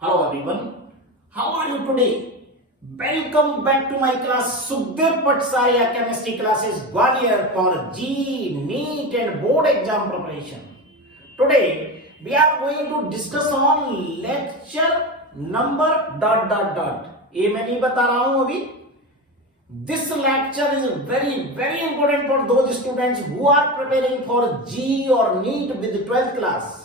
Hello everyone, how are you today? Welcome back to my class Sukhdev Patsariya Chemistry classes Gwalior for G, NEET and board exam preparation. Today we are going to discuss on lecture number ... ये मैं नहीं बता रहा हूं अभी. This lecture is very important for those students who are preparing for G or NEET with the 12th class.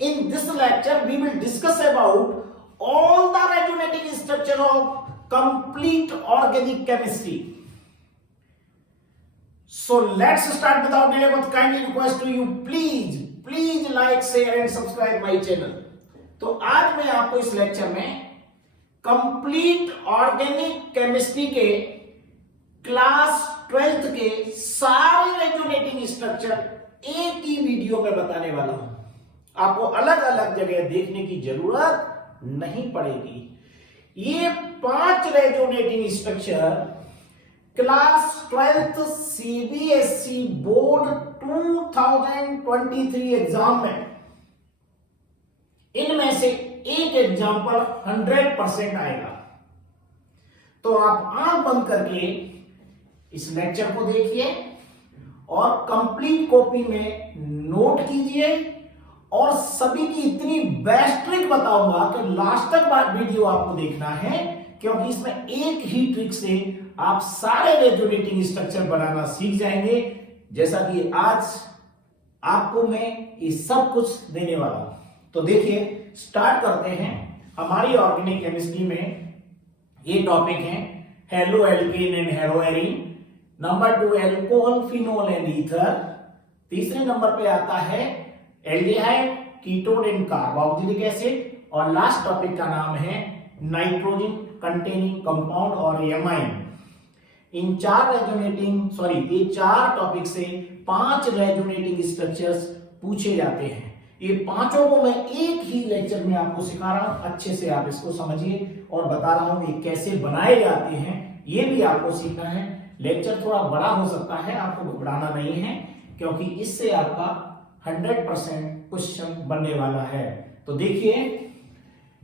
In this lecture, we will discuss about all the resonating structure of complete organic chemistry. So let's start without delay. With kindly request to you, please like, share and subscribe my channel. तो आज मैं आपको इस lecture में complete organic chemistry के class 12th के सारे resonating structure एक ही वीडियो में बताने वाला हूं. आपको अलग अलग जगह देखने की जरूरत नहीं पड़ेगी. ये 5 resonating structure class 12th CBSE board 2023 exam में इनमें से एक एग्जाम्पल 100% आएगा. तो आप आंख बंद करके इस लेक्चर को देखिए और कंप्लीट कॉपी में नोट कीजिए और सभी की इतनी बेस्ट ट्रिक बताऊंगा कि लास्ट तक वीडियो आपको देखना है, क्योंकि इसमें एक ही ट्रिक से आप सारे रेजोनेटिंग स्ट्रक्चर बनाना सीख जाएंगे, जैसा कि आज आपको मैं ये सब कुछ देने वाला हूं. तो देखिए, स्टार्ट करते हैं. हमारी ऑर्गेनिक केमिस्ट्री में ये टॉपिक है halo alkane and hello arene. Number 2 alcohol, phenol and ether. तीसरे नंबर पे आता है aldehyde, ketone and carboxylic acid. और लास्ट टॉपिक का नाम है नाइट्रोजन कंटेनिंग कंपाउंड और एमाइन. इन ये 4 टॉपिक से 5 रेजोनेटिंग स्ट्रक्चर्स पूछे जाते हैं. ये पांचों को मैं एक ही लेक्चर में आपको सिखा रहा हूं. अच्छे से आप इसको समझिए और बता रहा हूं ये कैसे बनाए जाते हैं, ये भी आपको सीखना है. लेक्चर थोड़ा बड़ा हो सकता है, आपको घबराना नहीं है, क्योंकि इससे आपका 100% क्वेश्चन बनने वाला है. तो देखिए,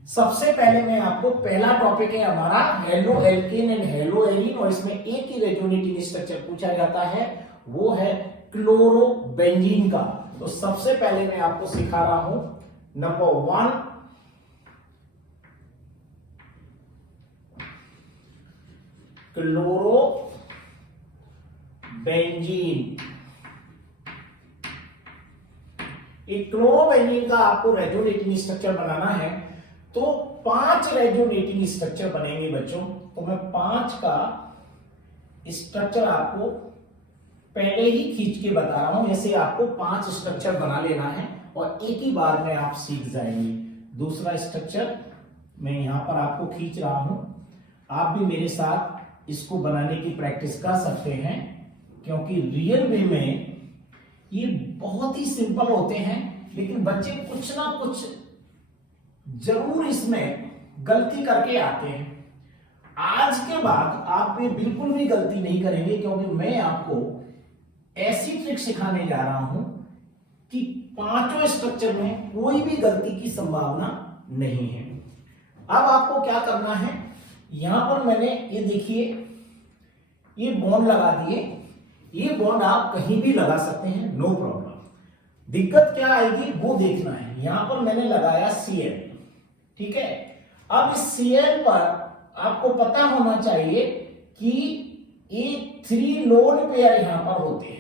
सबसे पहले मैं आपको पहला टॉपिक है हमारा halo alkane and hello arene, और इसमें एक ही रेजोनेटिंग स्ट्रक्चर पूछा जाता है, वो है क्लोरोबेंजीन का. तो सबसे पहले मैं आपको सिखा रहा हूं नंबर 1 क्लोरोबेंजीन. एक क्लोरोबेंजीन का आपको रेजोनेटिंग स्ट्रक्चर बनाना है, तो 5 रेजोनेटिंग स्ट्रक्चर बनेंगे बच्चों. तो मैं 5 का स्ट्रक्चर आपको पहले ही खींच के बता रहा हूं. ऐसे आपको 5 स्ट्रक्चर बना लेना है और एक ही बार में आप सीख जाएंगे. दूसरा स्ट्रक्चर मैं यहां पर आपको खींच रहा हूं. आप भी मेरे साथ इसको बनाने की प्रैक्टिस कर सकते हैं, क्योंकि रियल वे में ये बहुत ही सिंपल होते हैं, लेकिन बच्चे कुछ ना कुछ जरूर इसमें गलती करके आते हैं. आज के बाद आप ये बिल्कुल भी गलती नहीं करेंगे, क्योंकि मैं आपको ऐसी ट्रिक सिखाने जा रहा हूं कि 5 स्ट्रक्चर में कोई भी गलती की संभावना नहीं है. अब आपको क्या करना है, यहां पर मैंने ये देखिए ये बॉन्ड लगा दिए. ये बॉन्ड आप कहीं भी लगा सकते हैं, नो प्रॉब्लम. दिक्कत क्या आएगी वो देखना है. यहां पर मैंने लगाया Cl, ठीक है. अब इस Cl पर आपको पता होना चाहिए कि ये 3 लोन पेयर यहां पर होते हैं.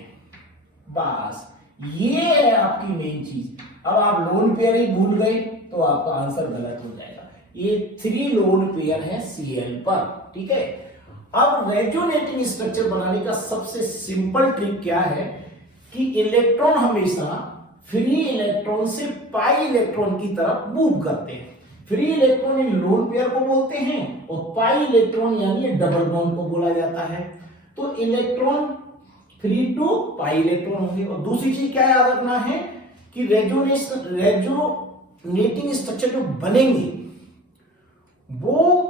बस ये है आपकी मेन चीज. अब आप लोन पेयर ही भूल गए तो आपका आंसर गलत हो जाएगा. ये 3 लोन पेयर है Cl पर, ठीक है. अब रेजोनेटिंग स्ट्रक्चर बनाने का सबसे सिंपल ट्रिक क्या है कि इलेक्ट्रॉन हमेशा फ्री इलेक्ट्रॉन से पाई इलेक्ट्रॉन की तरफ मूव करते हैं. Free electron in lone pair को बोलते हैं और पाई इलेक्ट्रॉन यानी डबल बॉन्ड को बोला जाता है. तो electron free to pi electron होंगे. और दूसरी चीज क्या याद रखना है कि रेजोनेटिंग स्ट्रक्चर जो बनेंगे वो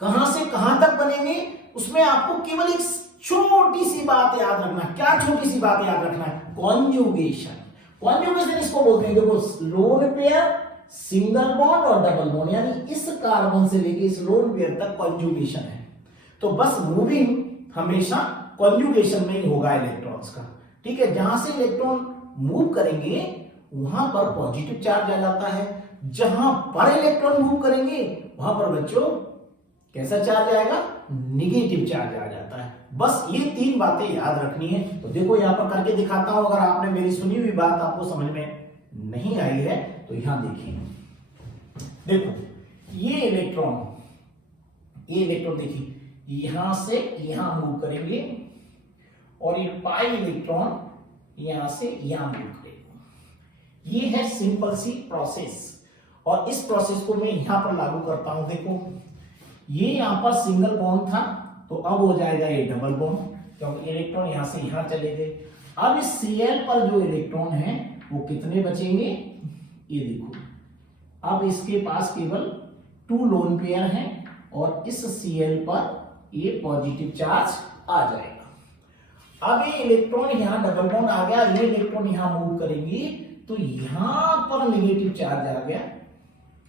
कहां से कहां तक बनेंगे, उसमें आपको केवल एक छोटी सी बात याद रखना. क्या छोटी सी बात याद रखना है? कॉन्जुगेशन. कॉन्जुगेशन इसको बोलते हैं. देखो, लोन पेयर सिंगल बॉन्ड और डबल बॉन्ड, यानी इस कार्बन से लेके इस लोन पेयर तक कॉन्जुगेशन है। तो बस मूविंग हमेशा कॉन्जुगेशन में ही होगा इलेक्ट्रॉन्स का, ठीक है। जहां से इलेक्ट्रॉन मूव करेंगे वहां पर पॉजिटिव चार्ज आ जाता है, जहां पर इलेक्ट्रॉन मूव करेंगे वहां पर बच्चों कैसा चार्ज आएगा, निगेटिव चार्ज आ जाता है। बस ये 3 बातें याद रखनी है। तो देखो यहां पर करके दिखाता हूं, अगर आपने मेरी सुनी हुई बात आपको समझ में नहीं आई है तो यहां देखिए, देखो ये इलेक्ट्रॉन देखिए यहां से यहां मूव करेंगे और ये पाई इलेक्ट्रॉन यहां से यहां मूव करेगा। ये है सिंपल सी प्रोसेस, और इस प्रोसेस को मैं यहां पर लागू करता हूं। देखो ये यहां पर सिंगल बॉन्ड था, तो अब हो जाएगा ये डबल बॉन्ड, क्योंकि इलेक्ट्रॉन यहां से यहां चले गए। अब इस Cl पर जो इलेक्ट्रॉन है वो कितने बचेंगे, ये देखो अब इसके पास केवल 2 लोन पेयर हैं और इस Cl पर ये पॉजिटिव चार्ज आ जाएगा। अब ये इलेक्ट्रॉन यहां डबल बॉन्ड आ गया, ये इलेक्ट्रॉन यहां मूव करेंगे तो यहां पर नेगेटिव चार्ज आ गया।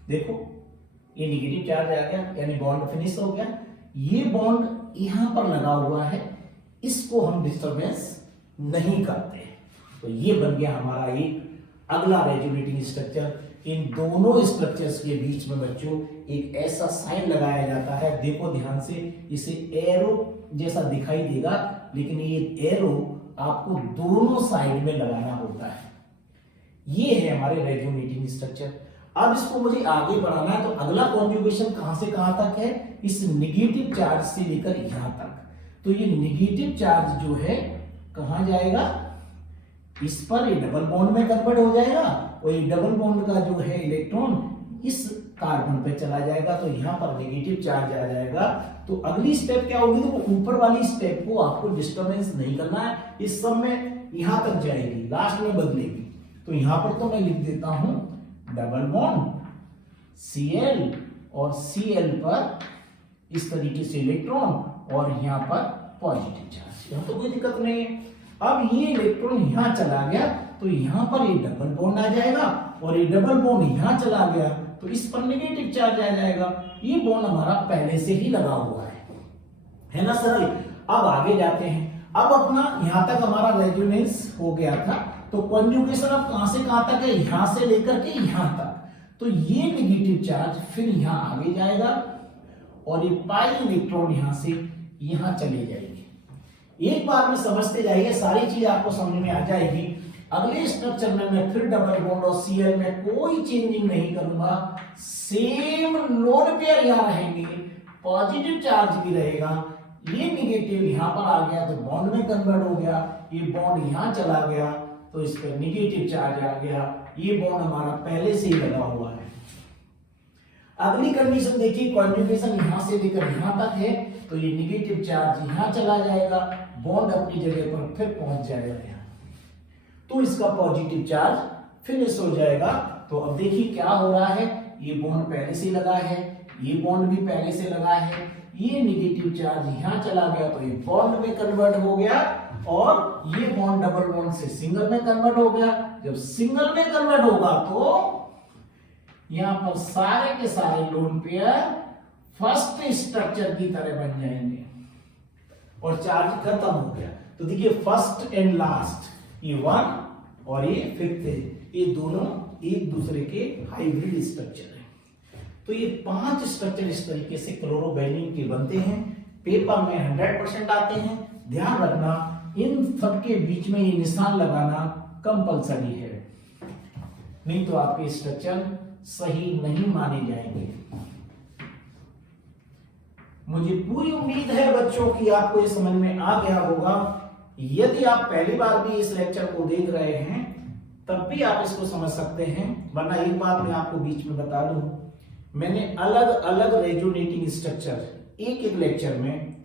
देखो ये नेगेटिव चार्ज आ गया, यानी बॉन्ड फिनिश हो गया। ये बॉन्ड यहां पर लगा हुआ है, इसको हम डिस्टरबेंस नहीं करते। तो ये बन गया हमारा एक अगला रेजोनेटिंग स्ट्रक्चर। इन दोनों स्ट्रक्चर्स के बीच में बच्चों एक ऐसा साइन लगाया जाता है, देखो ध्यान से, इसे एरो जैसा दिखाई देगा, लेकिन ये एरो आपको दोनों साइड में लगाना होता है। ये है हमारे रेजोनेटिंग स्ट्रक्चर। अब इसको मुझे आगे बढ़ाना है, तो अगला कॉन्जुगेशन कहां से कहां तक है, इस नेगेटिव चार्ज से लेकर यहां तक। तो ये नेगेटिव चार्ज जो है कहां जाएगा, इस पर ये डबल बॉन्ड में कन्वर्ट हो जाएगा, और ये डबल बॉन्ड का जो है इलेक्ट्रॉन इस कार्बन पे चला जाएगा, तो यहां पर नेगेटिव चार्ज आ जाएगा। तो अगली स्टेप क्या होगी, तो ऊपर वाली स्टेप को आपको डिस्टर्बेंस नहीं करना है, इस सब में यहां तक जाएगी, लास्ट में बदलेगी। तो यहां पर तो मैं लिख देता हूं डबल बॉन्ड Cl और Cl पर इस तरीके से इलेक्ट्रॉन, और यहां पर पॉजिटिव चार्ज, यहां तो कोई दिक्कत नहीं है। अब ये इलेक्ट्रॉन यहां चला गया तो यहां पर ये डबल बॉन्ड आ जाएगा, और ये डबल बॉन्ड यहां चला गया तो इस पर नेगेटिव चार्ज आ जाएगा। ये बॉन्ड हमारा पहले से ही लगा हुआ है ना सरल। अब आगे जाते हैं। अब अपना यहां तक हमारा रेजोनेंस हो गया था, तो कॉन्जुगेशन अब कहां से कहां तक है, यहां से लेकर के यहां तक। तो ये नेगेटिव चार्ज फिर यहां आगे जाएगा, और ये पाई इलेक्ट्रॉन यहां से यहां चले जाएंगे। एक बार में समझते जाइए, सारी चीज आपको समझ में आ जाएगी। अगले स्ट्रक्चर में मैं फिर डबल बॉन्ड और Cl में कोई चेंजिंग नहीं करूंगा, सेम लोन पेयर यहां रहेंगे, पॉजिटिव चार्ज भी रहेगा। ये नेगेटिव यहां पर आ गया तो बॉन्ड में कन्वर्ट हो गया, ये बॉन्ड यहां चला गया तो इस पर नेगेटिव चार्ज आ गया। ये बॉन्ड हमारा पहले से ही लगा हुआ है। अगली कंडीशन देखिए, कॉन्जुगेशन यहां से लेकर यहां तक है, तो ये नेगेटिव चार्ज यहां चला जाएगा, बॉन्ड अपनी जगह पर फिर पहुंच जाएगा यहां, तो इसका पॉजिटिव चार्ज फिनिश हो जाएगा। तो अब देखिए क्या हो रहा है, ये बॉन्ड पहले से लगा है, ये बॉन्ड भी पहले से लगा है, ये नेगेटिव चार्ज यहां चला गया तो ये बॉन्ड में कन्वर्ट हो गया, और ये बॉन्ड डबल बॉन्ड से सिंगल में कन्वर्ट हो गया। जब सिंगल में कन्वर्ट होगा तो यहां पर सारे के सारे लोन पेयर फर्स्ट स्ट्रक्चर की तरह बन जाएंगे, और चार्ज खत्म हो गया। तो देखिए फर्स्ट एंड लास्ट, ये 1 और ये 5th है, ये दोनों एक दूसरे के हाइब्रिड स्ट्रक्चर है। तो ये 5 स्ट्रक्चर इस तरीके से क्लोरोबेनिन के बनते हैं, पेपर में 100% आते हैं। ध्यान रखना इन सब के बीच में ये निशान लगाना कंपलसरी है, नहीं तो आपके स्ट्रक्चर सही नहीं माने जाएंगे। मुझे पूरी उम्मीद है बच्चों की आपको ये समझ में आ गया होगा। यदि आप पहली बार भी इस लेक्चर को देख रहे हैं तब भी आप इसको समझ सकते हैं, वरना एक बात मैं आपको बीच में बता दूं, मैंने अलग अलग रेजोनेटिंग स्ट्रक्चर एक एक लेक्चर में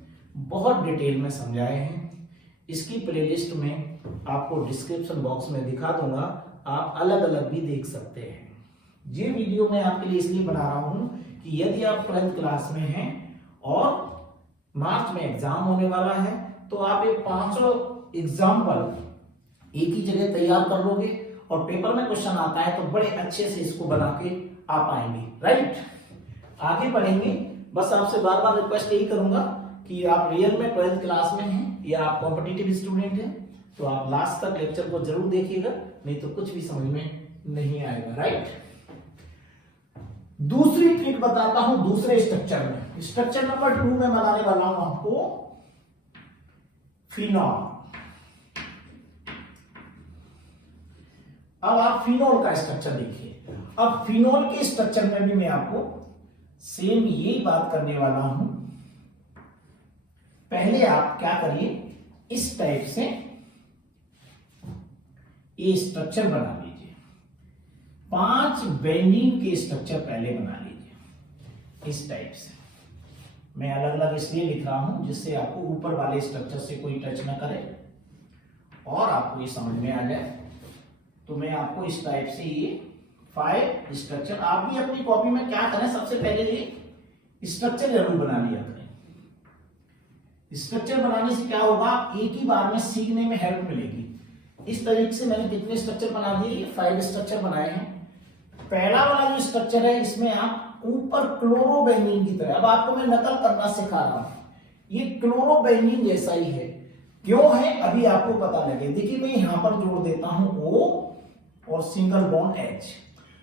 बहुत डिटेल में समझाए हैं। इसकी प्लेलिस्ट में आपको डिस्क्रिप्शन बॉक्स में दिखा दूंगा, आप अलग अलग भी देख सकते हैं। ये वीडियो मैं आपके लिए इसलिए बना रहा हूं कि यदि आप 12th क्लास में हैं और मार्च में एग्जाम होने वाला है, तो आप ये 500 एग्जाम्पल एक ही जगह तैयार कर लोगे और पेपर में क्वेश्चन आता है तो बड़े अच्छे से इसको बना के आ पाएंगे, राइट। आगे बढ़ेंगे, बस आपसे बार बार रिक्वेस्ट यही करूंगा कि आप रियल में 12th क्लास में हैं या आप कॉम्पिटिटिव स्टूडेंट हैं तो आप लास्ट तक लेक्चर को जरूर देखिएगा, नहीं तो कुछ भी समझ में नहीं आएगा, राइट। दूसरी ट्रिक बताता हूं दूसरे स्ट्रक्चर में। स्ट्रक्चर नंबर 2 में बनाने वाला हूं आपको फिनॉल। अब आप फिनॉल का स्ट्रक्चर देखिए। अब फिनॉल के स्ट्रक्चर में भी मैं आपको सेम यही बात करने वाला हूं। पहले आप क्या करिए, इस टाइप से ये स्ट्रक्चर बना लीजिए। 5 बेंजीन के स्ट्रक्चर पहले बना लीजिए इस टाइप से। मैं अलग अलग इसलिए लिख रहा हूं जिससे आपको ऊपर वाले स्ट्रक्चर से कोई टच ना करे और आपको ये समझ में आ जाए। तो मैं आपको इस टाइप से ये 5 स्ट्रक्चर, आप भी अपनी कॉपी में क्या करें, सबसे पहले ये स्ट्रक्चर जरूर बना लिया करें। स्ट्रक्चर बनाने से क्या होगा, एक ही बार में सीखने में हेल्प मिलेगी। इस तरीके से मैंने कितने स्ट्रक्चर बना दिए, 5 स्ट्रक्चर बनाए हैं। पहला वाला जो स्ट्रक्चर है इसमें आप ऊपर क्लोरोबेंजीन की तरह, अब आपको मैं नकल करना सिखा रहा हूं, ये क्लोरोबेंजीन जैसा ही है। क्यों है अभी आपको पता लगे। देखिए मैं यहां पर जोड़ देता हूं O और सिंगल बॉन्ड H।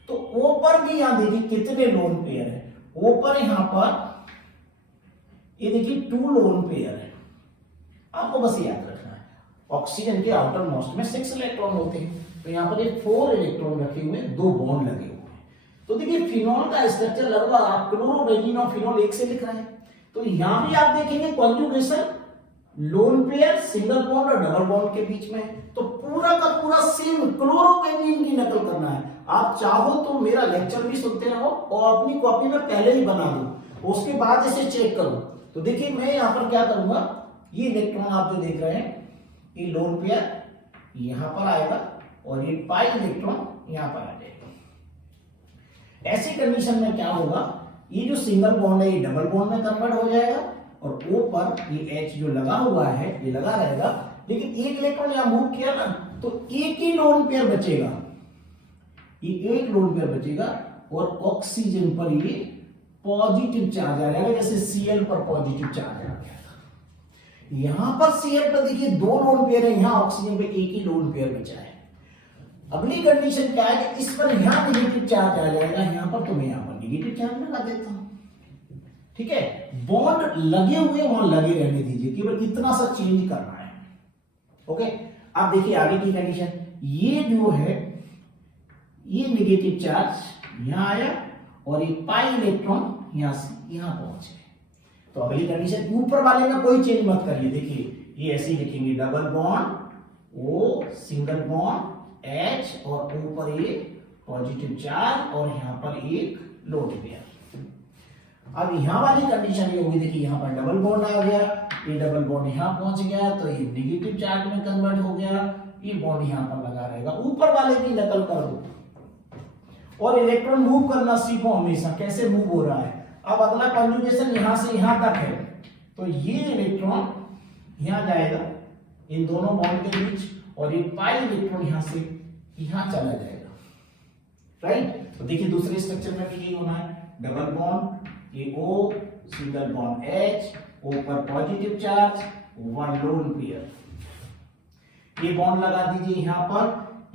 तो O पर भी यहां देखिए कितने लोन पेयर है, O पर यहां पर ये देखिए 2 लोन पेयर है। आपको बस याद रखना है ऑक्सीजन के आउटर मोस्ट में 6 इलेक्ट्रॉन होते हैं, तो यहां पर ये 4 इलेक्ट्रॉन रखे हुए हैं, 2 बॉन्ड लगे हुए हैं। तो देखिए फिनॉल का स्ट्रक्चर लगभग आप क्लोरोबेंजीन और फिनॉल एक से लिख रहे हैं, तो यहां भी आप देखेंगे conjugation lone pair, single bond और डबल बॉन्ड के बीच में। तो पूरा का पूरा सेम क्लोरोबेंजीन की नकल करना है। आप चाहो तो मेरा लेक्चर भी सुनते रहो और अपनी कॉपी में पहले ही बना दो, उसके बाद इसे चेक करो। तो देखिए मैं यहां पर क्या करूंगा, ये इलेक्ट्रॉन आप जो देख रहे हैं ये लोन पेयर यहां पर आएगा और ये पाई इलेक्ट्रॉन यहां पर आ जाएगा। ऐसी कंडीशन में क्या होगा, ये जो सिंगल बॉन्ड है ये डबल बॉन्ड में कन्वर्ट हो जाएगा और O पर ये H जो लगा हुआ है ये लगा रहेगा, लेकिन एक इलेक्ट्रॉन यहां मूव किया ना तो एक ही लोन पेयर बचेगा, ये एक लोन पेयर बचेगा और ऑक्सीजन पर ये पॉजिटिव चार्ज आ जाएगा, जैसे Cl पर पॉजिटिव चार्ज आ गया था। यहां पर Cl पर देखिए 2 लोन पेयर है, यहां ऑक्सीजन पे एक ही लोन पेयर बचा है। अगली कंडीशन क्या है कि इस पर यहां नेगेटिव चार्ज आ जाएगा, यहां पर तो मैं यहां पर नेगेटिव चार्ज लगा देता हूं, ठीक है। बॉन्ड लगे हुए वहां लगे रहने दीजिए, केवल इतना सा चेंज करना है, ओके। अब देखिए आगे की कंडीशन, ये जो है ये नेगेटिव चार्ज यहां आया और ये पाई इलेक्ट्रॉन यहां से यहां पहुंच गए। तो अगली कंडीशन, ऊपर वाले में कोई चेंज मत करिए, देखिए ये ऐसे ही लिखेंगे, double bond O single bond H और ऊपर ये पॉजिटिव चार्ज और यहां पर एक लोन पेयर। अब यहां वाली कंडीशन ये होगी, देखिए यहां पर डबल बॉन्ड आ गया, ये डबल बॉन्ड यहां पहुंच गया तो ये नेगेटिव चार्ज में कन्वर्ट हो गया, ये बॉन्ड यहां पर लगा रहेगा। ऊपर वाले की नकल कर दो और इलेक्ट्रॉन मूव करना सीखो हमेशा, कैसे मूव हो रहा है। अब अगला कॉन्जुगेशन यहां से यहां तक है, तो ये इलेक्ट्रॉन यहां जाएगा इन दोनों बॉन्ड के बीच और ये पाई इलेक्ट्रॉन यहां से यहां चला जाएगा, राइट। तो देखिए दूसरे स्ट्रक्चर में भी यही होना है, डबल बॉन्ड ये O single bond H, O पर पॉजिटिव चार्ज 1 लोन पेयर, ये बॉन्ड लगा दीजिए यहां पर,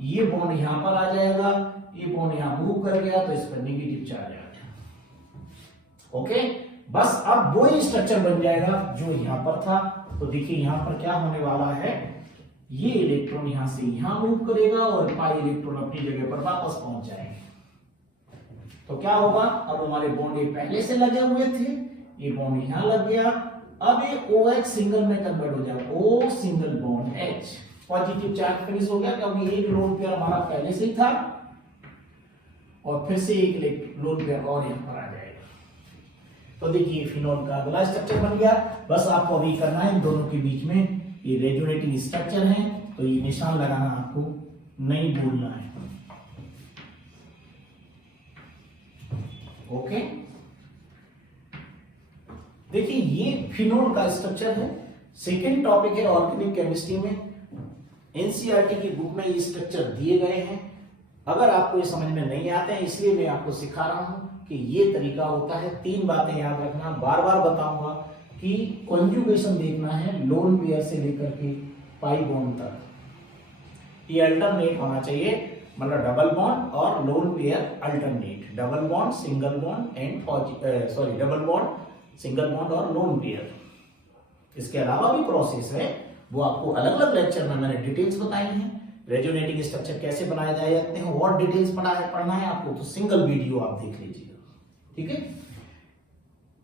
ये बॉन्ड यहां पर आ जाएगा, ये बॉन्ड यहां मूव कर गया तो इस पर नेगेटिव चार्ज आ गया, ओके। बस अब वो ही स्ट्रक्चर बन जाएगा जो यहां पर था। तो देखिए यहां पर क्या होने वाला है, ये इलेक्ट्रॉन यहां से यहां मूव करेगा और पाई इलेक्ट्रॉन अपनी जगह पर वापस पहुंच जाएंगे। तो क्या होगा, अब हमारे बॉन्ड ये पहले से लगे हुए थे, ये बॉन्ड यहां लग गया, अब ये OH सिंगल में कन्वर्ट हो जाएगा, O single bond H, positive charge finish हो गया क्योंकि एक लोन पेयर हमारा पहले से ही था और फिर से एक लोन पेयर और यहां पर आ जाएगा। तो देखिए फिनॉल का अगला स्ट्रक्चर बन गया। बस आपको अभी करना है इन दोनों के बीच में ये रेजोनेटिंग स्ट्रक्चर है, तो ये निशान लगाना आपको नहीं भूलना है, ओके। देखिए ये फिनॉल का स्ट्रक्चर है। सेकेंड टॉपिक है ऑर्गेनिक केमिस्ट्री में, एनसीईआरटी की बुक में ये स्ट्रक्चर दिए गए हैं। अगर आपको ये समझ में नहीं आते हैं, इसलिए मैं आपको सिखा रहा हूं कि ये तरीका होता है। 3 बातें याद रखना, बार बार बताऊंगा कि कॉन्जुगेशन देखना है लोन पेयर से लेकर के पाई बॉन्ड तक, ये अल्टरनेट होना चाहिए, मतलब डबल बॉन्ड और lone pair alternate, double bond single bond and double bond single bond और लोन पेयर। इसके अलावा भी प्रोसेस है, वो आपको अलग अलग लेक्चर में मैंने डिटेल्स बताई हैं। रेजोनेटिंग स्ट्रक्चर कैसे बनाए जाते हैं और डिटेल्स पढ़ना है आपको तो सिंगल वीडियो आप देख लीजिएगा, ठीक है।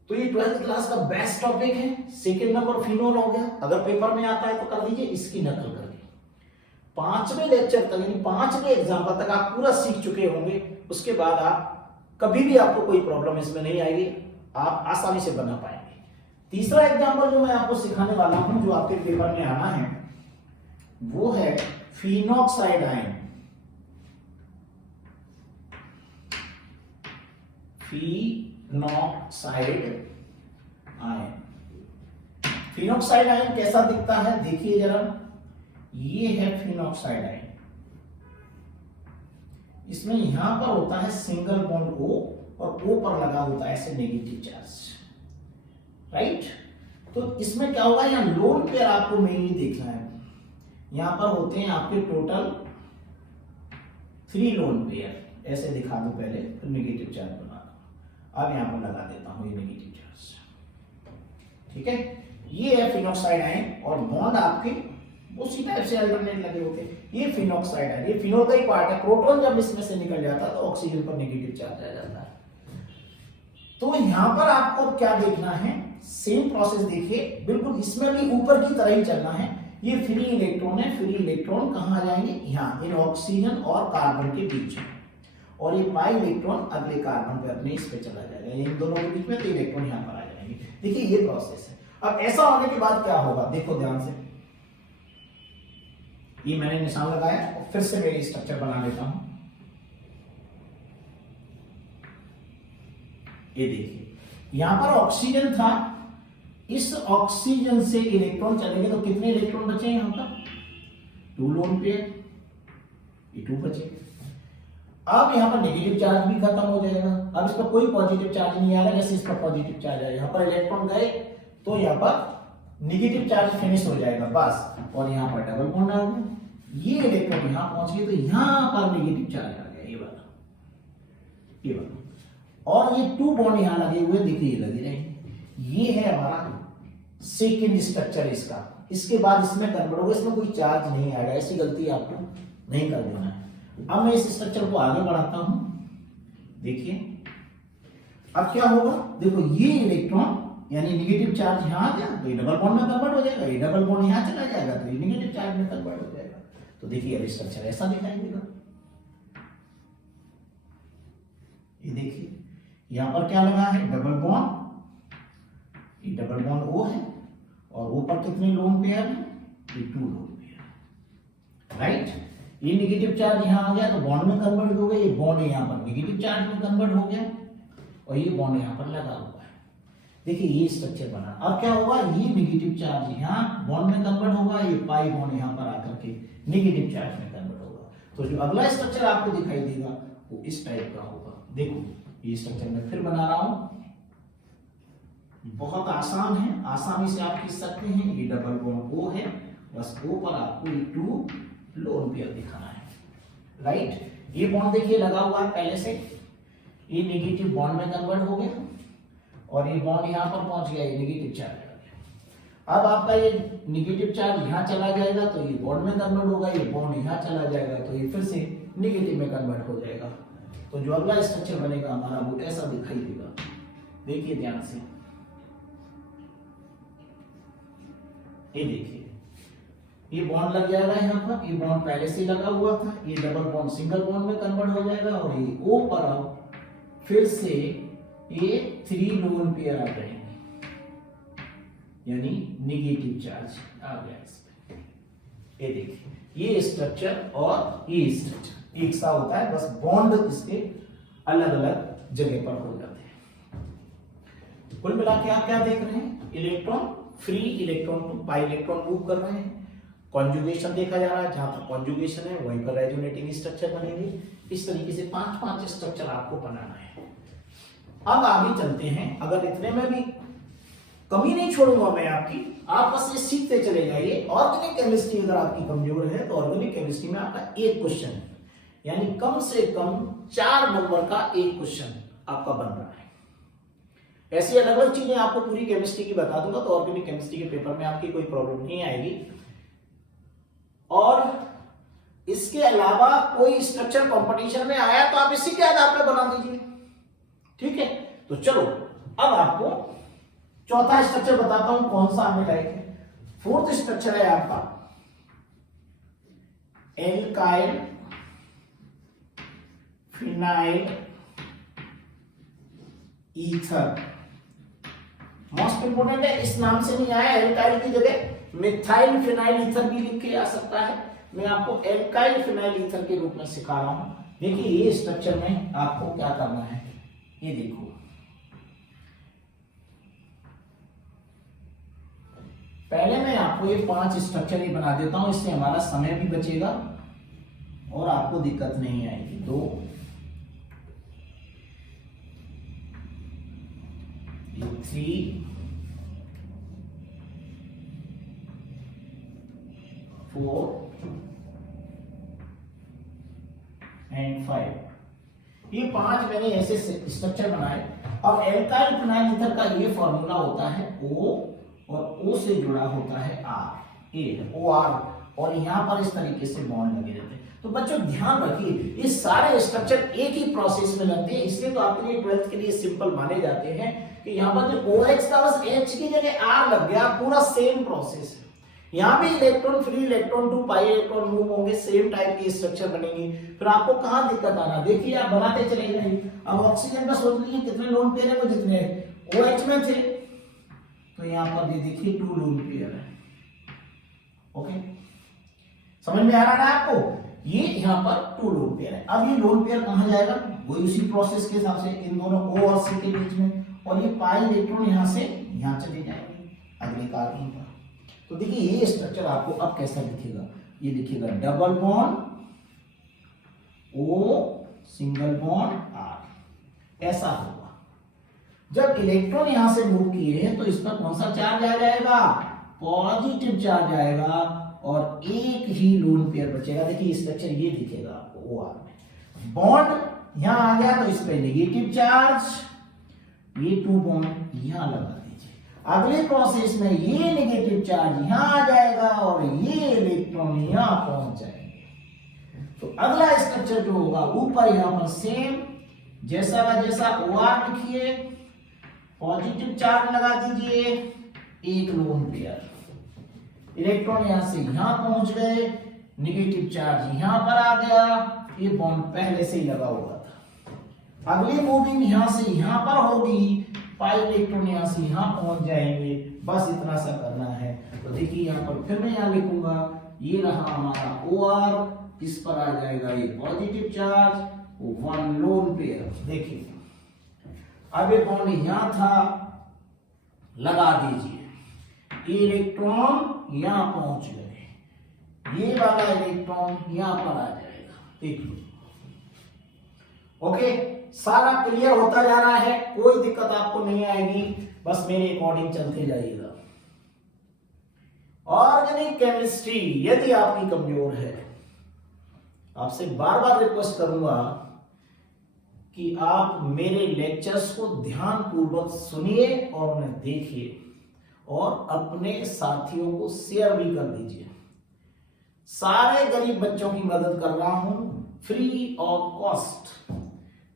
तो ये 12th क्लास का बेस्ट टॉपिक है। सेकंड नंबर फिनोल हो गया, अगर पेपर में आता है तो कर दीजिए, इसकी नकल करके 5वें लेक्चर तक यानी 5वें एग्जाम्पल तक आप पूरा सीख चुके होंगे। उसके बाद आप कभी भी आपको कोई प्रॉब्लम इसमें नहीं आएगी, आप आसानी से बना पाएंगे। तीसरा एग्जाम्पल जो मैं आपको सिखाने वाला हूं, जो आपके पेपर में आना है, वो है phenoxide ion. Phenoxide ion, phenoxide ion कैसा दिखता है देखिए जरा, ये है फिनॉक्साइड आयन। इसमें यहां पर होता है सिंगल बॉन्ड O और O पर लगा होता है ऐसे नेगेटिव चार्ज, राइट। तो इसमें क्या होगा, यहां लोन पेयर आपको मेनली देखना है। यहां पर होते हैं आपके टोटल 3 लोन पेयर, ऐसे दिखा दूं पहले तो नेगेटिव चार्ज बना दो। अब यहां पर लगा देता हूं ये नेगेटिव चार्ज, ठीक है। ये है फिनॉक्साइड आयन और बॉन्ड आपके उसी टाइप से अल्टरनेट लगे होते हैं। ये फिनॉक्साइड है, ये फिनोल का ही पार्ट है। प्रोटॉन जब इसमें से निकल जाता है तो ऑक्सीजन पर नेगेटिव चार्ज आ जाता है। तो यहां पर आपको क्या देखना है, सेम प्रोसेस देखिए, बिल्कुल इसमें भी ऊपर की तरह ही चलना है। ये फ्री इलेक्ट्रॉन है, फ्री इलेक्ट्रॉन कहां आ जाएंगे, यहां इन ऑक्सीजन और कार्बन के बीच में, और ये पाई इलेक्ट्रॉन अगले कार्बन पे अपने इस पे चला जाएगा, इन दोनों के बीच में, तो इलेक्ट्रॉन यहां पर आ जाएंगे। देखिए ये प्रोसेस है। अब ऐसा होने के बाद क्या होगा, देखो ध्यान से, ये मैंने निशान लगाया और फिर से मैं स्ट्रक्चर बना लेता हूं। ये देखिए यहां पर ऑक्सीजन था, इस ऑक्सीजन से इलेक्ट्रॉन चलेंगे तो कितने इलेक्ट्रॉन बचे यहां पर, 2 लोन पेयर, ये 2 बचे। अब यहां पर नेगेटिव चार्ज भी खत्म हो जाएगा, अब इस पर कोई पॉजिटिव चार्ज नहीं आ रहा, जैसे इस पर पॉजिटिव चार्ज आया, यहां पर इलेक्ट्रॉन गए तो यहां पर नेगेटिव चार्ज फिनिश हो जाएगा बस, और यहां पर डबल बॉन्ड आ गया, ये इलेक्ट्रॉन यहां पहुंच गए तो यहां पर नेगेटिव चार्ज आ गया, ये वाला, ये वाला, और ये 2 बॉन्ड यहां लगे हुए देखिए, ये लगे रहेंगे। ये है हमारा सेकेंड स्ट्रक्चर इसका। इसके बाद इसमें कन्वर्ट होगा, इसमें कोई चार्ज नहीं आएगा, ऐसी गलती आपको नहीं कर देना है। अब मैं इस स्ट्रक्चर को आगे बढ़ाता हूं, देखिए अब क्या होगा, देखो ये इलेक्ट्रॉन यानी नेगेटिव चार्ज यहां आ गया तो ये डबल बॉन्ड में कन्वर्ट हो जाएगा, ये डबल बॉन्ड यहां चला जाएगा तो ये नेगेटिव चार्ज में कन्वर्ट हो जाएगा। तो देखिए अब स्ट्रक्चर ऐसा दिखाई देगा, ये देखिए यहां पर क्या लगा है, डबल बॉन्ड, ये डबल बॉन्ड O है और ऊपर कितने लोन पेयर हैं, ये 2 लोन पेयर, राइट। ये नेगेटिव चार्ज यहां आ गया तो बॉन्ड में कन्वर्ट हो गया, ये बॉन्ड यहां पर नेगेटिव चार्ज में कन्वर्ट हो गया और ये बॉन्ड यहां पर लगा हुआ है। देखिए ये स्ट्रक्चर बना। अब क्या होगा, ये नेगेटिव चार्ज यहां बॉन्ड में कन्वर्ट होगा, ये पाई बॉन्ड यहां पर आकर के नेगेटिव चार्ज में कन्वर्ट होगा। तो जो अगला स्ट्रक्चर आपको दिखाई देगा वो इस टाइप का होगा। देखो ये स्ट्रक्चर मैं फिर बना रहा हूं, बहुत आसान है, आसानी से आप खींच सकते हैं। ये डबल बॉन्ड O है, बस O पर आपको ये 2 लोन पेयर दिखाना है, राइट। ये बॉन्ड देखिए लगा हुआ है पहले से, ये नेगेटिव बॉन्ड में कन्वर्ट हो गया और ये बॉन्ड यहां पर पहुंच गया, ये नेगेटिव चार्ज आ गया। अब आपका ये नेगेटिव चार्ज यहां चला जाएगा तो ये बॉन्ड में कन्वर्ट होगा, ये बॉन्ड यहां चला जाएगा तो ये फिर से नेगेटिव में कन्वर्ट हो जाएगा। तो जो अगला स्ट्रक्चर बनेगा हमारा वो ऐसा दिखाई देगा, देखिए ध्यान से, ये देखिए ये बॉन्ड लग जाएगा यहाँ पर, ये बॉन्ड पहले से लगा हुआ था, ये डबल बॉन्ड सिंगल बॉन्ड में कन्वर्ट हो जाएगा और ये O पर आओ फिर से ये 3 लोन पेयर आ जाएंगे, यानी नेगेटिव चार्ज आ गया इसमें। ये देखिए ये स्ट्रक्चर और ये स्ट्रक्चर एक सा होता है, बस बॉन्ड इसके अलग अलग जगह पर हो जाते हैं। कुल मिला के आप क्या देख रहे हैं, electron free electron to pi electron move कर रहे हैं, कॉन्जुगेशन देखा जा रहा है, जहां तक कॉन्जुगेशन है वहीं पर रेजोनेटिंग स्ट्रक्चर बनेंगे। इस तरीके से 5-5 स्ट्रक्चर आपको बनाना है। अब आगे चलते हैं, अगर इतने में भी कमी नहीं छोड़ूंगा मैं आपकी, आप बस ये सीखते चले जाइए। ऑर्गेनिक केमिस्ट्री अगर आपकी कमजोर है तो ऑर्गेनिक केमिस्ट्री में आपका एक क्वेश्चन है, यानी कम से कम 4 नंबर का एक क्वेश्चन आपका बन रहा है। ऐसी अलग अलग चीजें आपको पूरी केमिस्ट्री की बता दूंगा, तो ऑर्गेनिक केमिस्ट्री के पेपर में आपकी कोई प्रॉब्लम नहीं आएगी। और इसके अलावा कोई स्ट्रक्चर कंपटीशन में आया तो आप इसी के आधार पर बना दीजिए, ठीक है। तो चलो अब आपको चौथा स्ट्रक्चर बताता हूं कौन सा आने लायक है। फोर्थ स्ट्रक्चर है आपका alkyl phenyl ether. Most important है, इस नाम से नहीं आया, एल्काइल की जगह मिथाइल फिनाइल ईथर भी लिख के आ सकता है। मैं आपको एल्काइल फिनाइल ईथर के रूप में सिखा रहा हूं। देखिए ये स्ट्रक्चर में आपको क्या करना है, ये देखो, पहले मैं आपको ये 5 स्ट्रक्चर ही बना देता हूं, इससे हमारा समय भी बचेगा और आपको दिक्कत नहीं आएगी। 2 3 4 एंड 5, ये 5 मैंने ऐसे स्ट्रक्चर बनाए। अब एल्काइल फिनाइल ईथर का ये फॉर्मूला होता है O और O से जुड़ा होता है R, OR, और यहां पर इस तरीके से बॉन्ड लगे रहते हैं। तो बच्चों ध्यान रखिए, ये सारे स्ट्रक्चर एक ही प्रोसेस में लगते हैं, इसलिए तो आपके लिए 12th के लिए सिंपल माने जाते हैं कि यहां पर जो OH था बस H की जगह R लग गया, पूरा सेम प्रोसेस है। यहां भी electron free electron to pi electron move होंगे, सेम टाइप की स्ट्रक्चर बनेंगी। फिर आपको कहां दिक्कत आना, देखिए आप बनाते चले जाइए। अब ऑक्सीजन का सोच लीजिए कितने लोन पेयर है, वो जितने OH में थे, तो यहां पर ये देखिए 2 लोन पेयर है। ओके, समझ में आ रहा है आपको, ये यहां पर 2 लोन पेयर है। अब ये लोन पेयर कहां जाएगा, वही उसी प्रोसेस के हिसाब से इन दोनों O और C के बीच में, और ये पाई इलेक्ट्रॉन यहां से यहां चले जाएंगे अगले कार्बन पर। तो देखिए ये स्ट्रक्चर आपको अब कैसा दिखेगा, ये दिखेगा double bond O single bond R, ऐसा होगा। जब इलेक्ट्रॉन यहां से मूव किए हैं तो इस पर कौन सा चार्ज आ जाएगा, पॉजिटिव चार्ज आएगा, और एक ही लोन पेयर बचेगा। देखिए स्ट्रक्चर ये दिखेगा आपको OR में। बॉन्ड यहां आ गया तो इस पे नेगेटिव चार्ज, ये 2 बॉन्ड यहां लगा दीजिए। अगले प्रोसेस में ये नेगेटिव चार्ज यहां आ जाएगा और ये इलेक्ट्रॉन यहां पहुंच जाएंगे। तो अगला स्ट्रक्चर जो होगा ऊपर यहां पर सेम जैसा का जैसा OR लिखिए, पॉजिटिव चार्ज लगा दीजिए, एक लोन पेयर, इलेक्ट्रॉन यहां से यहां पहुंच गए, नेगेटिव चार्ज यहां पर आ गया, ये बॉन्ड पहले से ही लगा हुआ था। अगली मूविंग यहां से यहां पर होगी, पाई इलेक्ट्रॉन यहां से यहां पहुंच जाएंगे, बस इतना सा करना है। तो देखिए यहां पर फिर मैं यहां लिखूंगा, ये रहा हमारा OR, इस पर आ जाएगा ये पॉजिटिव चार्ज, 1 लोन पेयर। देखिए अब ये बॉन्ड यहां था, लगा दीजिए, ये इलेक्ट्रॉन यहां पहुंच गए, ये वाला इलेक्ट्रॉन यहां पर आ जाएगा। देखिए ओके, सारा क्लियर होता जा रहा है, कोई दिक्कत आपको नहीं आएगी, बस मेरे अकॉर्डिंग चलते जाइएगा। ऑर्गेनिक केमिस्ट्री यदि आपकी कमजोर है, आपसे बार बार रिक्वेस्ट करूंगा कि आप मेरे लेक्चर्स को ध्यान पूर्वक सुनिए और उन्हें देखिए और अपने साथियों को शेयर भी कर दीजिए। सारे गरीब बच्चों की मदद कर रहा हूं free of cost,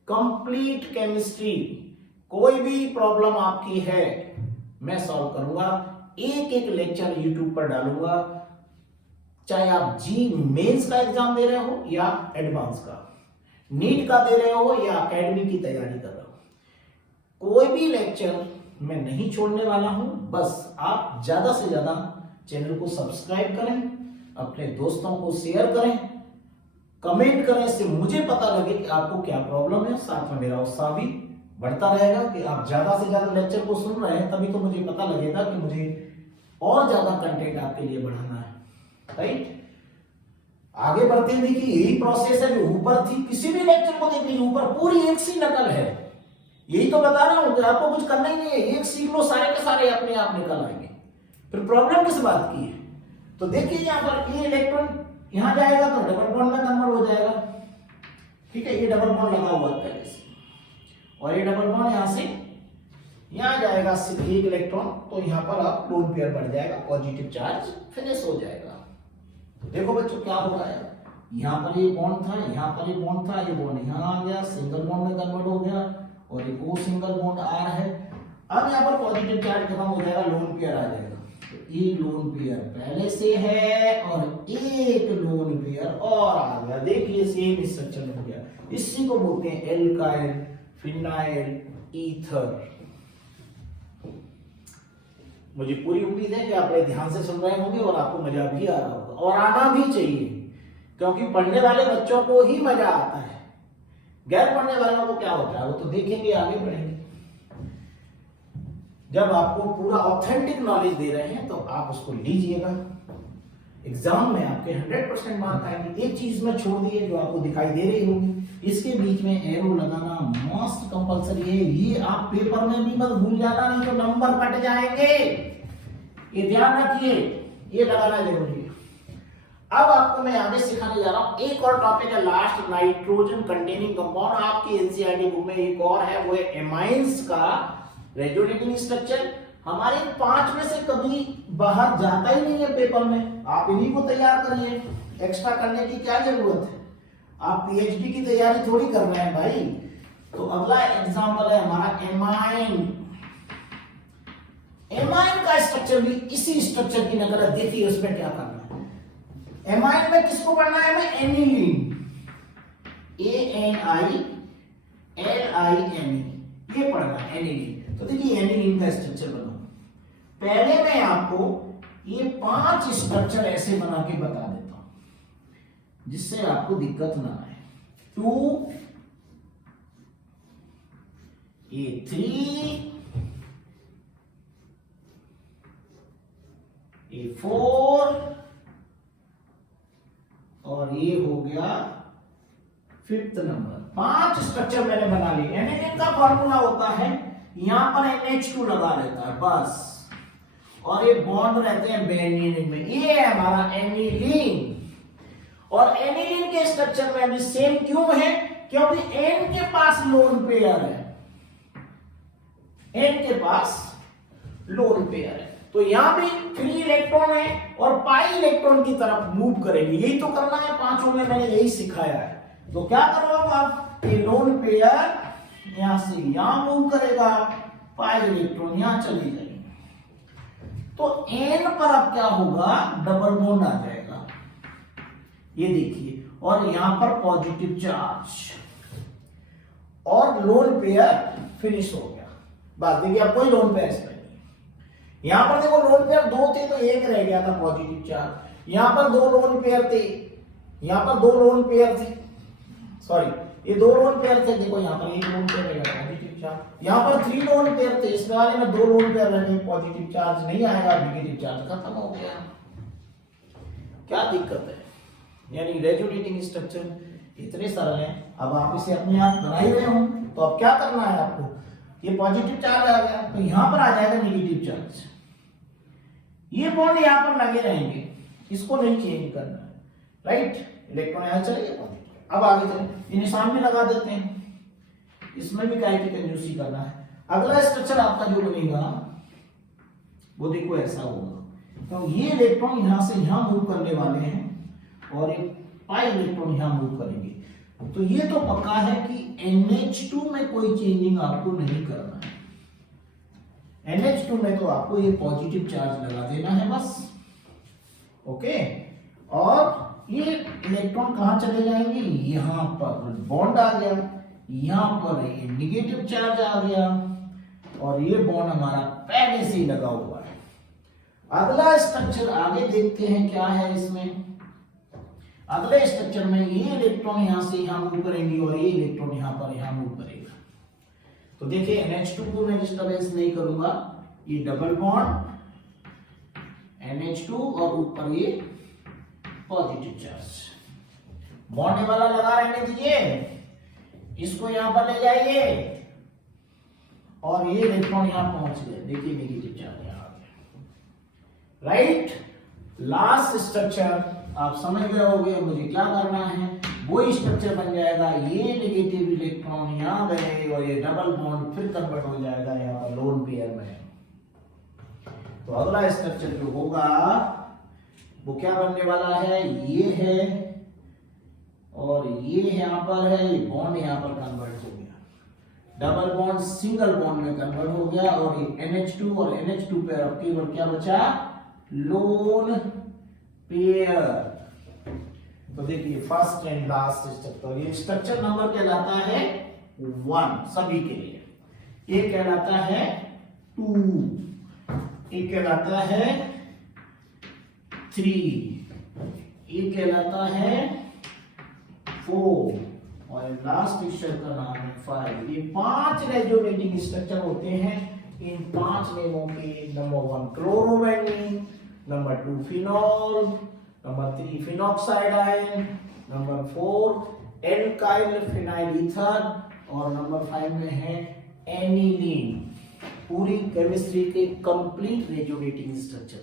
complete chemistry. कोई भी प्रॉब्लम आपकी है मैं सॉल्व करूंगा, एक एक लेक्चर यूट्यूब पर डालूंगा, चाहे आप जी मेंस का एग्जाम दे रहे हो या एडवांस का, नीट का दे रहे हो या एकेडमी की तैयारी कर रहे हो, कोई भी लेक्चर मैं नहीं छोड़ने वाला हूं। बस आप ज्यादा से ज्यादा चैनल को सब्सक्राइब करें, अपने दोस्तों को शेयर करें, कमेंट करें, इससे मुझे पता लगे कि आपको क्या प्रॉब्लम है। साथ में मेरा उत्साह भी बढ़ता रहेगा कि आप ज्यादा से ज्यादा लेक्चर को सुन रहे हैं, तभी तो मुझे पता लगेगा कि मुझे और ज्यादा कंटेंट आपके लिए बढ़ाना है। राइट। आगे बढ़ते हैं, देखिए यही प्रोसेस है जो ऊपर थी, किसी भी लेक्चर को देख लीजिए ऊपर पूरी एक सी नकल है। यही तो बता रहा हूं कि आपको कुछ करना ही नहीं है, एक सीख लो, सारे के सारे अपने आप निकल आएंगे। फिर प्रॉब्लम किस बात की है? तो देखिए यहां पर ये इलेक्ट्रॉन यहां जाएगा तो डबल बॉन्ड में कन्वर्ट हो जाएगा, ठीक है। ये डबल बॉन्ड लगा हुआ है पहले से, और ये डबल बॉन्ड यहां से यहां जाएगा सिर्फ एक इलेक्ट्रॉन, तो यहां पर आप लोन पेयर बढ़ जाएगा, पॉजिटिव चार्ज फिनिश हो जाएगा। देखो बच्चों क्या हो रहा है, यहाँ पर ये बॉन्ड था, यहाँ पर ये बॉन्ड था, ये बॉन्ड यहाँ आ गया, सिंगल बॉन्ड में कन्वर्ट हो गया, और एक और सिंगल बॉन्ड आर है। अब यहाँ पर पॉजिटिव चार्ज खत्म हो जाएगा, लोन पेयर आ जाएगा। तो एक लोन पेयर पहले से है और एक लोन पेयर और आ गया। देखिए सेम स्ट्रक्चर में हो गया। इसी को बोलते हैं एल्काइल फिनाइल ईथर। मुझे पूरी उम्मीद है कि आप बड़े ध्यान से सुन रहे होंगे और आपको मजा भी आ रहा होगा, और आना भी चाहिए, क्योंकि पढ़ने वाले बच्चों को ही मजा आता है। गैर पढ़ने वालों को क्या होता है वो तो देखेंगे, आगे बढ़ेंगे। जब आपको पूरा ऑथेंटिक नॉलेज दे रहे हैं तो आप उसको लीजिएगा, एग्जाम में आपके 100% मार्क आएंगे। एक चीज में छोड़ दिए जो आपको दिखाई दे रही होगी, इसके बीच में एरो लगाना मस्ट कंपलसरी है। ये आप पेपर में भी मत भूल जाना, नहीं तो नंबर कट जाएंगे, ये ध्यान रखिए, ये लगाना जरूरी है। अब आपको मैं आगे सिखाने जा रहा हूं एक और टॉपिक है लास्ट, नाइट्रोजन कंटेनिंग कंपाउंड। आपकी एनसीईआरटी बुक में एक और है, वो है एमाइंस का रेडियोनेटिंग स्ट्रक्चर। हमारे 5 में से कभी बाहर जाता ही नहीं है पेपर में, आप इन्हीं को तैयार करिए, एक्स्ट्रा करने की क्या जरूरत है। आप पीएचडी की तैयारी थोड़ी कर रहे हैं भाई। तो अगला एग्जांपल है हमारा एमाइन। एमाइन का स्ट्रक्चर भी इसी स्ट्रक्चर की नकल है, देखिए उसमें क्या करना है। एमाइन में किसको पढ़ना है, मैं एनिलीन, ANILINE, ये पढ़ना है एनिलीन। तो देखिए एनिलीन का स्ट्रक्चर बनाओ। पहले मैं आपको ये 5 स्ट्रक्चर ऐसे बना के बता देता हूं जिससे आपको दिक्कत ना आए। 2 A3 A4 और ये हो गया 5th नंबर। 5 स्ट्रक्चर मैंने बना लिए। एनिलीन का फॉर्मूला होता है, यहां पर NH2 लगा लेता है बस, और ये बॉन्ड रहते हैं बेनिलीन में, ये है हमारा एनिलीन। और एनिलीन के स्ट्रक्चर में भी सेम क्यों है, क्योंकि N के पास लोन पेयर है, N के पास लोन पेयर है, तो यहां भी फ्री इलेक्ट्रॉन है और पाई इलेक्ट्रॉन की तरफ मूव करेंगे। यही तो करना है, 5 में मैंने यही सिखाया है। तो क्या करवाऊंगा आप, ये लोन पेयर यहां से यहां मूव करेगा, पाई इलेक्ट्रॉन यहां चली जाएगी, तो N पर अब क्या होगा, डबल बॉन्ड आ जाएगा, ये देखिए, और यहां पर पॉजिटिव चार्ज और लोन पेयर फिनिश हो गया। बात देखिए, अब कोई लोन पेयर इसमें नहीं। यहां पर देखो लोन पेयर 2 थे तो एक रह गया था पॉजिटिव चार्ज, यहां पर 2 लोन पेयर थे, यहां पर 2 लोन पेयर थे, सॉरी ये 2 लोन पेयर थे, देखो यहां पर 1 लोन पेयर रहेगा पॉजिटिव चार्ज, यहां पर 3 लोन पेयर थे, इसमें वाले में 2 लोन पेयर रहेंगे, पॉजिटिव चार्ज नहीं आएगा, नेगेटिव चार्ज खत्म हो गया। क्या दिक्कत है, यानी रेजोनेटिंग स्ट्रक्चर इतने सरल है। अब आप इसे अपने आप बना ही रहे हो, तो अब क्या करना है आपको, ये पॉजिटिव चार्ज आ गया तो यहां पर आ जाएगा नेगेटिव चार्ज, ये बॉन्ड यहां पर लगे रहेंगे, इसको नहीं चेंज करना है, राइट। इलेक्ट्रॉन यहां चले गए पॉजिटिव। अब आगे चले, ये निशान में लगा देते हैं, इसमें भी काय की कंजूसी करना है। अगला स्ट्रक्चर आपका जो बनेगा वो देखो ऐसा होगा, तो ये इलेक्ट्रॉन यहां से यहां मूव करने वाले हैं और एक पाई इलेक्ट्रॉन यहां मूव करेंगे। तो ये तो पक्का है कि NH2 में कोई चेंजिंग आपको नहीं करना है। NH2 में तो आपको ये पॉजिटिव चार्ज लगा देना है बस, ओके। और ये इलेक्ट्रॉन कहां चले जाएंगे, यहां पर बॉन्ड आ गया, यहां पर ये नेगेटिव चार्ज आ गया, और ये बॉन्ड हमारा पहले से ही लगा हुआ है। अगला स्ट्रक्चर आगे देखते हैं क्या है इसमें। अगले स्ट्रक्चर में ये इलेक्ट्रॉन यहां से यहां मूव करेंगे और ये इलेक्ट्रॉन यहां पर यहां मूव करेगा। तो देखिए NH2 को मैं डिस्टर्बेंस नहीं करूंगा, ये डबल बॉन्ड NH2 और ऊपर ये पॉजिटिव चार्ज। बॉन्ड वाला लगा रहने दीजिए, इसको यहां पर ले जाइए और ये इलेक्ट्रॉन यहां पहुंच गए, देखिए नेगेटिव चार्ज यहां आ गया। राइट, लास्ट स्ट्रक्चर आप समझ गए होंगे मुझे क्या करना है, वही स्ट्रक्चर बन जाएगा। ये नेगेटिव इलेक्ट्रॉन यहां गए और ये डबल बॉन्ड फिर कन्वर्ट हो जाएगा यहां पर लोन पेयर में। तो अगला स्ट्रक्चर जो होगा वो क्या बनने वाला है, ये है और ये यहां पर है, ये बॉन्ड यहां पर कन्वर्ट हो गया, डबल बॉन्ड सिंगल बॉन्ड में कन्वर्ट हो गया और ये NH2 और NH2 पेयर अब केवल क्या बचा, लोन पेयर। तो देखिए फर्स्ट एंड लास्ट स्ट्रक्चर, ये स्ट्रक्चर नंबर कहलाता है 1 सभी के लिए, ये कहलाता है 2, ये कहलाता है 3, ये कहलाता है 4 और लास्ट स्ट्रक्चर का नाम है 5। ये 5 रेजोनेटिंग स्ट्रक्चर होते हैं। इन 5 नेमों के number 1 chlorobenzene, number 2 phenol, number 3 phenoxide ion, number 4 alkyl phenyl ether और नंबर 5 में है एनिलीन। पूरी केमिस्ट्री के कंप्लीट रेजोनेटिंग स्ट्रक्चर।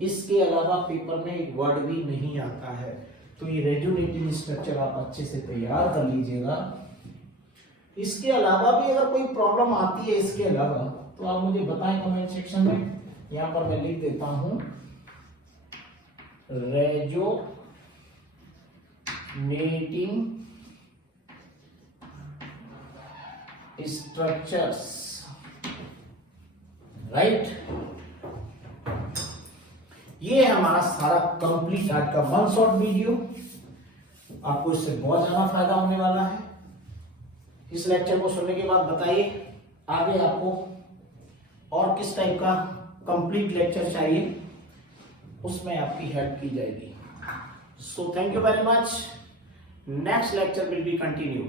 इसके अलावा पेपर में एक वर्ड भी नहीं आता है, तो ये रेजोनेटिंग स्ट्रक्चर आप अच्छे से तैयार कर लीजिएगा। इसके अलावा भी अगर कोई प्रॉब्लम आती है इसके अलावा तो आप मुझे बताएं कमेंट सेक्शन में। यहां पर मैं लिख देता हूं रेजोनेटिंग स्ट्रक्चर्स, राइट। ये हमारा सारा कंप्लीट आज का 1 शॉर्ट वीडियो। आपको इससे बहुत ज्यादा फायदा होने वाला है। इस लेक्चर को सुनने के बाद बताइए आगे आपको और किस टाइप का कंप्लीट लेक्चर चाहिए, उसमें आपकी हेल्प की जाएगी। So thank you very much. Next lecture will be continue.